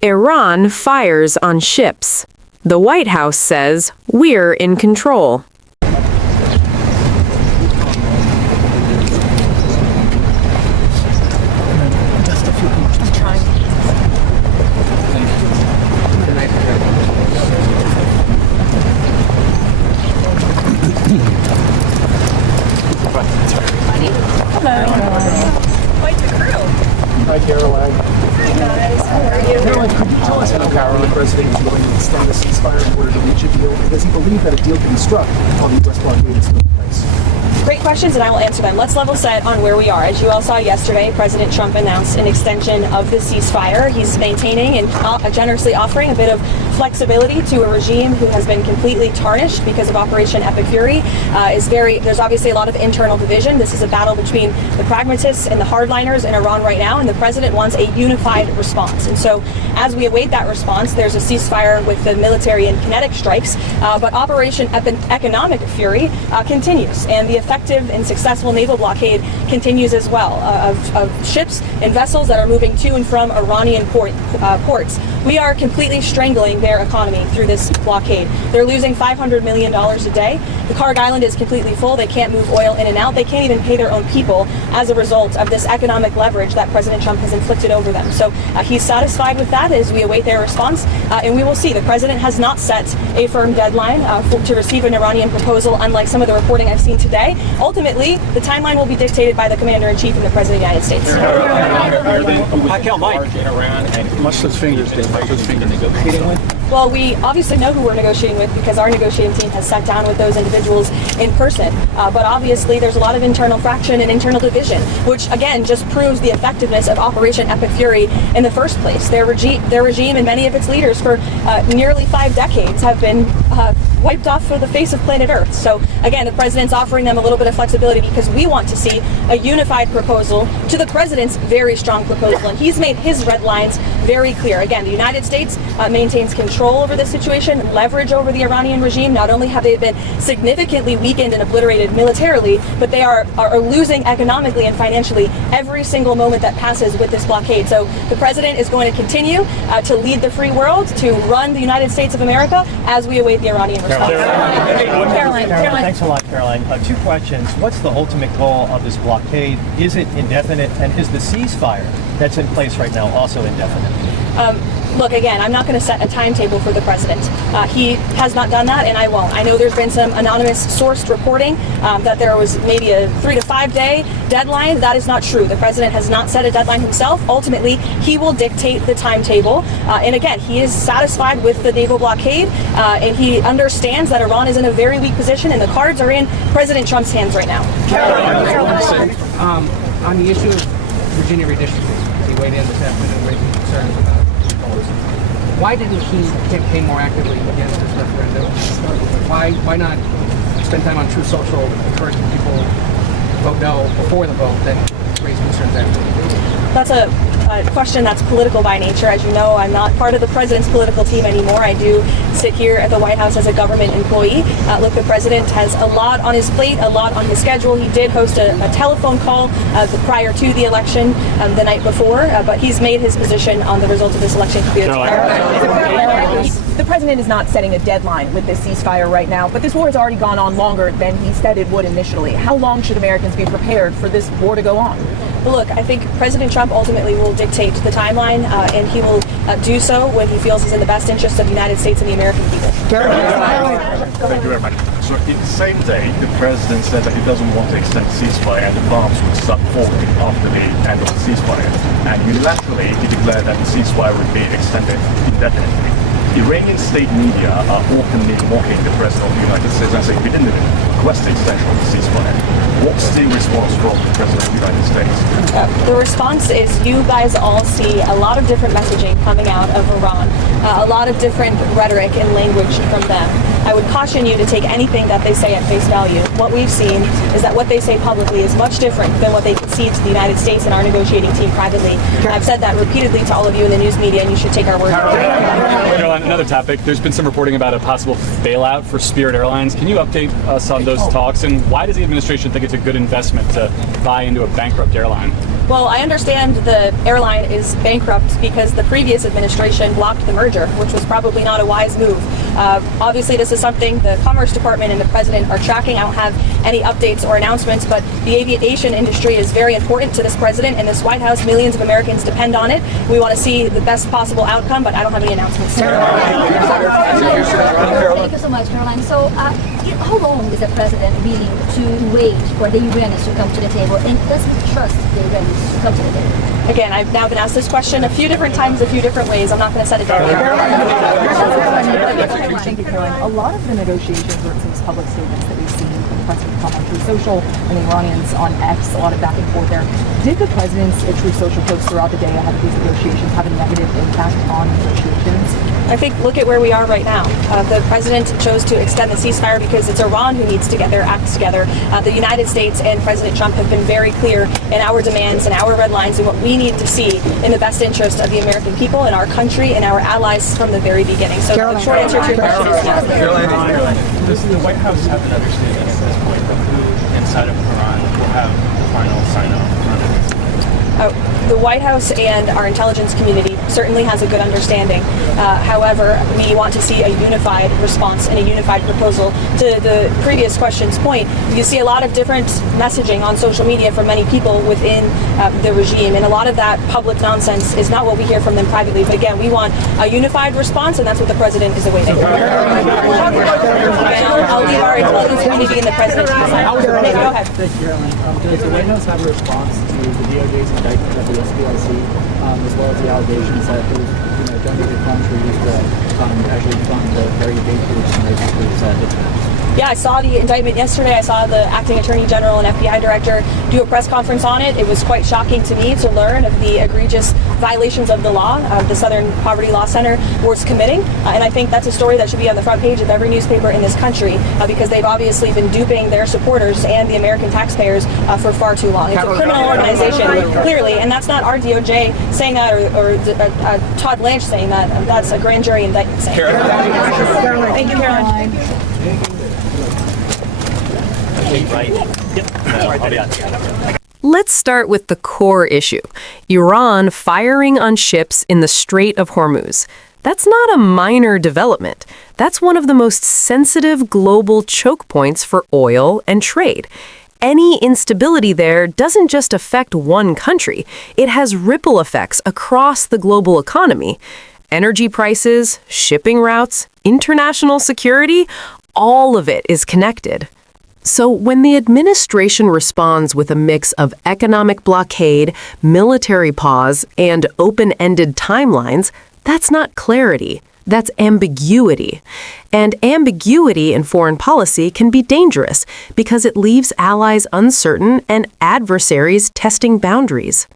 Iran fires on ships. The White House says we're in control. Hi, Caroline. Hi, guys. How are you? Caroline, could you tell us how the president is going to extend the ceasefire in order to reach a deal? Does he believe that a deal can be struck on the U.S. blockade is still in place? Great questions, and I will answer them. Let's level set on where we are. As you all saw yesterday, President Trump announced an extension of the ceasefire. He's maintaining and generously offering a bit of flexibility to a regime who has been completely tarnished because of Operation Epic Fury. There's obviously a lot of internal division. This is a battle between the pragmatists and the hardliners in Iran right now, and the president wants a unified response. And so as we await that response, there's a ceasefire with the military and kinetic strikes, but Operation Economic Fury continues, and the effective and successful naval blockade continues as well of ships and vessels that are moving to and from Iranian ports. We are completely strangling their economy through this blockade. They're losing $500 million a day. The Karg Island is completely full. They can't move oil in and out. They can't even pay their own people as a result of this economic leverage that President Trump has inflicted over them. So he's satisfied with that as we await their response, and we will see. The president has not set a firm deadline to receive an Iranian proposal, unlike some of the reporting I've seen today. Ultimately, the timeline will be dictated by the Commander-in-Chief and the President of the United States. Much those fingers, Dave. Much those fingers negotiating with? Well, we obviously know who we're negotiating with because our negotiating team has sat down with those individuals in person. But obviously, there's a lot of internal fraction and internal division, which again just proves the effectiveness of Operation Epic Fury in the first place. Their regime and many of its leaders for nearly 5 decades have been wiped off of the face of planet Earth. So again, the president's offering them a little bit of flexibility because we want to see a unified proposal to the president's very strong proposal, and he's made his red lines very clear. Again, the United States maintains control over this situation, leverage over the Iranian regime. Not only have they been significantly weakened and obliterated militarily, but they are losing economically and financially every single moment that passes with this blockade. So the president is going to continue to lead the free world, to run the United States of America as we await the Iranian response. Caroline. Thanks a lot, Caroline. 2 questions. What's the ultimate goal of this blockade? Is it indefinite? And is the ceasefire that's in place right now also indefinite? Look, again, I'm not going to set a timetable for the president. He has not done that, and I won't. I know there's been some anonymous sourced reporting that there was maybe a 3 to 5 day deadline. That is not true. The president has not set a deadline himself. Ultimately, he will dictate the timetable. And again, he is satisfied with the naval blockade, and he understands that Iran is in a very weak position, and the cards are in President Trump's hands right now. Caroline. On the issue of Virginia redistricting, he weighed in this afternoon raising concerns about polls. Why didn't he campaign more actively against this referendum? Why not spend time on True Social encouraging people to vote no before the vote, then raise concerns after? That's a question that's political by nature. As you know, I'm not part of the president's political team anymore. I do sit here at the White House as a government employee. Look, the president has a lot on his plate, a lot on his schedule. He did host a telephone call prior to the election the night before, but he's made his position on the result of this election clear. The president is not setting a deadline with this ceasefire right now, but this war has already gone on longer than he said it would initially. How long should Americans be prepared for this war to go on? Well, look, I think President Trump ultimately will dictate the timeline, and he will do so when he feels is in the best interest of the United States and the American people. Thank you very much. So in the same day, the president said that he doesn't want to extend the ceasefire and the bombs would stop falling after the end of the ceasefire. And unilaterally, he declared that the ceasefire would be extended indefinitely. Iranian state media are openly mocking the president of the United States and saying he didn't even request the extension of the ceasefire. What's the response from the president of the United States? The response is you guys all see a lot of different messaging coming out of Iran, a lot of different rhetoric and language from them. I would caution you to take anything that they say at face value. What we've seen is that what they say publicly is much different than what they concede to the United States and our negotiating team privately. I've said that repeatedly to all of you in the news media, and you should take our word for it. On another topic, there's been some reporting about a possible bailout for Spirit Airlines. Can you update us on those talks, and why does the administration think it's a good investment to buy into a bankrupt airline? Well, I understand the airline is bankrupt because the previous administration blocked the merger, which was probably not a wise move. Obviously, this is something the Commerce Department and the President are tracking. I don't have any updates or announcements, but the aviation industry is very important to this President and this White House. Millions of Americans depend on it. We want to see the best possible outcome, but I don't have any announcements. Thank you so much, Caroline. So, how long is the President willing to wait for the Iranians to come to the table, and does he trust the Iranians to come to the table? Again, I've now been asked this question a few different times, a few different ways. I'm not going to set a deadline. Thank you, Caroline. A lot of the negotiations or it seems public statements that we've seen from the President come on Truth Social and the Iranians on X, a lot of back and forth there. Did the President's Truth Social posts throughout the day ahead of these negotiations have a negative impact on negotiations? I think look at where we are right now. The President chose to extend the ceasefire because it's Iran who needs to get their acts together. The United States and President Trump have been very clear in our demands and our red lines and what we need to see in the best interest of the American people and our country and our allies from the very beginning. So the short answer to your question is yes. Does the White House have an understanding at this point of who inside of Iran will have the final sign-off on it? The White House and our intelligence community certainly has a good understanding. However, we want to see a unified response and a unified proposal. To the previous question's point, you see a lot of different messaging on social media from many people within the regime, and a lot of that public nonsense is not what we hear from them privately. But again, we want a unified response, and that's what the President is awaiting. I'll leave our intelligence community and the President to decide. Go ahead. Thank you, Caroline. Does the White House have a response to the DOJ's indictment of the SBIC, as well as the allegations that those donated funds were used to actually fund the very dangerous and racist Yeah, I saw the indictment yesterday. I saw the acting attorney general and FBI director do a press conference on it. It was quite shocking to me to learn of the egregious violations of the law the Southern Poverty Law Center was committing. And I think that's a story that should be on the front page of every newspaper in this country because they've obviously been duping their supporters and the American taxpayers for far too long. It's a criminal organization, clearly, and that's not our DOJ saying that or Todd Blanche saying that. That's a grand jury indictment saying that. Thank you, Caroline. Let's start with the core issue. Iran firing on ships in the Strait of Hormuz. That's not a minor development. That's one of the most sensitive global choke points for oil and trade. Any instability there doesn't just affect one country. It has ripple effects across the global economy. Energy prices, shipping routes, international security, all of it is connected. So when the administration responds with a mix of economic blockade, military pause, and open-ended timelines, that's not clarity. That's ambiguity. And ambiguity in foreign policy can be dangerous because it leaves allies uncertain and adversaries testing boundaries.